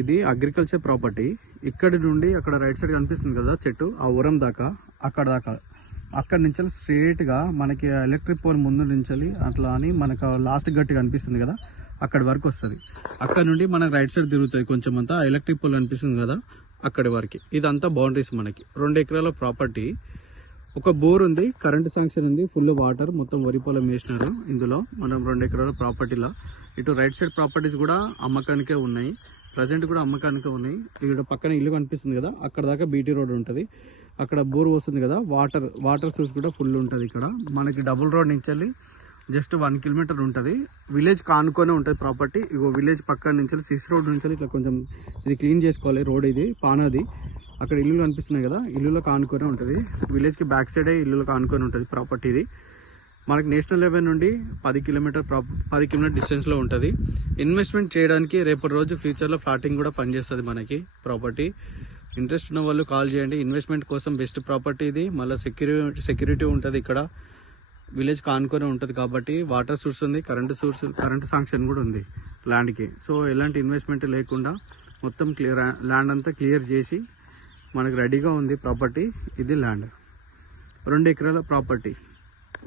ఇది agriculture property. ఇక్కడి నుండి అక్కడ రైట్ సైడ్ కనిపిస్తుంది కదా చెట్టు, ఆ ఉరం దాకా అక్కడి నుంచి స్ట్రేట్ గా మనకి ఎలక్ట్రిక్ పోల్ ముందు నుంచి అట్లా అని మనకు లాస్ట్ గట్టి కనిపిస్తుంది కదా, అక్కడి వరకు వస్తుంది. అక్కడ నుండి మనకు రైట్ సైడ్ తిరుగుతుంది కొంచెం అంతా, ఎలక్ట్రిక్ పోల్ కనిపిస్తుంది కదా అక్కడి వరకు. ఇదంతా బౌండరీస్ మనకి. 2 ఎకరాల ప్రాపర్టీ. ఒక బోర్ ఉంది, కరెంట్ శాంక్షన్ ఉంది, ఫుల్ వాటర్, మొత్తం వరి పొలం వేసినారు ఇందులో. మనం 2 ఎకరాల ప్రాపర్టీలో ఇటు రైట్ సైడ్ ప్రాపర్టీస్ కూడా అమ్మకానికే ఉన్నాయి, ప్రజెంట్ కూడా అమ్మకానికే ఉన్నాయి. ఇక్కడ పక్కన ఇల్లు కనిపిస్తుంది కదా, అక్కడ దాకా బీటీ రోడ్ ఉంటుంది. అక్కడ బోర్ వస్తుంది కదా, వాటర్ సోర్స్ కూడా ఫుల్ ఉంటుంది. ఇక్కడ మనకి డబుల్ రోడ్ నుంచి జస్ట్ 1 కిలోమీటర్ ఉంటుంది. విలేజ్ కానుకొనే ఉంటుంది ప్రాపర్టీ. ఇగో విలేజ్ పక్కన నుంచి సిస్ రోడ్ నుంచి ఇట్లా కొంచెం ఇది క్లీన్ చేసుకోవాలి రోడ్. ఇది పానాది. అక్కడ ఇల్లు కనిపిస్తున్నాయి కదా, ఇల్లులో కానుకొనే ఉంటుంది. విలేజ్కి బ్యాక్ సైడే ఇల్లులో కానుకొని ఉంటుంది ప్రాపర్టీ. ఇది మనకి నేషనల్ హైవే నుండి 10 కిలోమీటర్ డిస్టెన్స్లో ఉంటుంది. ఇన్వెస్ట్మెంట్ చేయడానికి రేపటి రోజు ఫ్యూచర్లో ఫ్లాటింగ్ కూడా పనిచేస్తుంది మనకి ప్రాపర్టీ. ఇంట్రెస్ట్ ఉన్న వాళ్ళు కాల్ చేయండి. ఇన్వెస్ట్మెంట్ కోసం బెస్ట్ ప్రాపర్టీ ఇది. మళ్ళీ సెక్యూరిటీ ఉంటుంది. ఇక్కడ విలేజ్ కానుకొని ఉంటుంది కాబట్టి వాటర్ సోర్స్ ఉంది, కరెంట్ శాంక్షన్ కూడా ఉంది ల్యాండ్కి. సో ఎలాంటి ఇన్వెస్ట్మెంట్ లేకుండా మొత్తం ల్యాండ్ అంతా క్లియర్ చేసి మనకు రెడీగా ఉంది ప్రాపర్టీ. ఇది ల్యాండ్ 2 ఎకరాల ప్రాపర్టీ.